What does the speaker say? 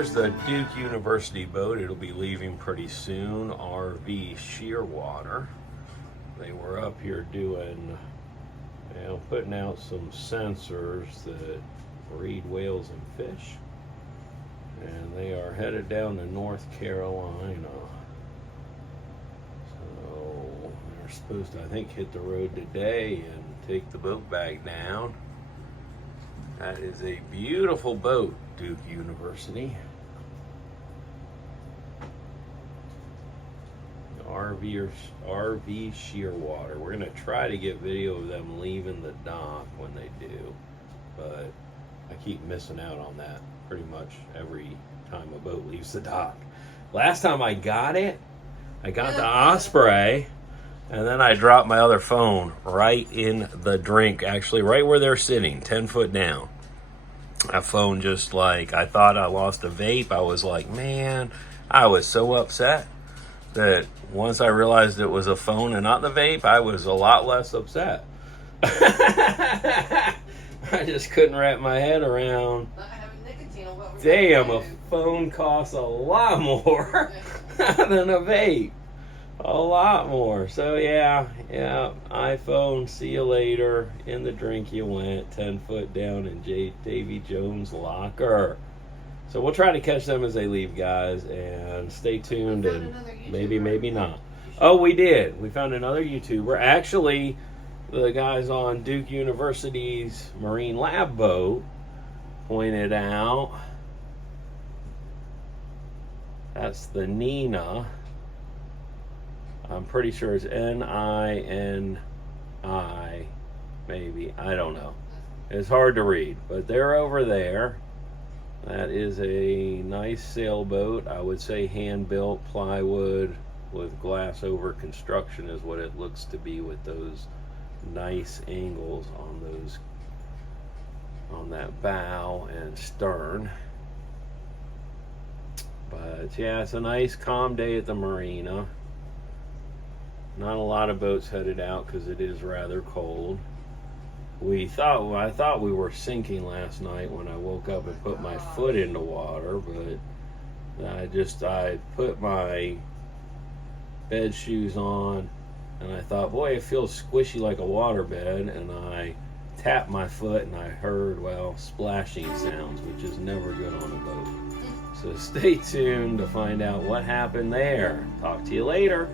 here's the Duke University boat. It'll be leaving pretty soon. RV Shearwater. They were up here doing, putting out some sensors that read whales and fish. And they are headed down to North Carolina. So they're supposed to, I think, hit the road today and take the boat back down. That is a beautiful boat, Duke University. RV Shearwater. We're going to try to get video of them leaving the dock when they do, but I keep missing out on that pretty much every time a boat leaves the dock. Last time I got it, I got the Osprey, and then I dropped my other phone right in the drink, actually right where they're sitting, 10 foot down. That phone just like, I thought I lost a vape. I was like, man, I was so upset that once I realized it was a phone and not the vape, I was a lot less upset. I just couldn't wrap my head around, damn, a phone costs a lot more than a vape. A lot more. So yeah, iPhone, see you later. In the drink you went, 10 foot down in Davy Jones' locker. So we'll try to catch them as they leave, guys, and stay tuned, and maybe not. Oh, we did. We found another YouTuber. Actually, the guys on Duke University's Marine Lab boat pointed out that's the Nina. I'm pretty sure it's N-I-N-I, maybe. I don't know. It's hard to read, but they're over there. That is a nice sailboat. I would say hand-built plywood with glass over construction is what it looks to be, with those nice angles on that bow and stern. But yeah, it's a nice calm day at the marina. Not a lot of boats headed out because it is rather cold. I thought we were sinking last night when I woke up and put my foot in the water, but I put my bed shoes on and I thought, boy, it feels squishy like a waterbed, and I tapped my foot and I heard, splashing sounds, which is never good on a boat. So stay tuned to find out what happened there. Talk to you later.